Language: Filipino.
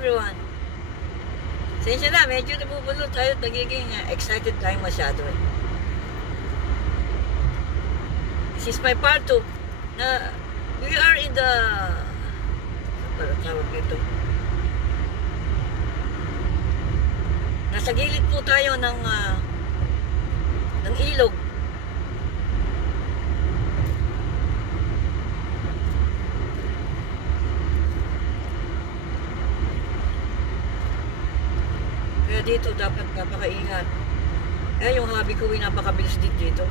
everyone. Sensya na, medyo nabubulol tayo at nagiging excited tayo masyado eh. This is my part 2 na we are in the tawag ito. Nasa gilid po tayo ng ilog. Kaya dito dapat napakaingat. Yung hobby ko ay napakabilis dito.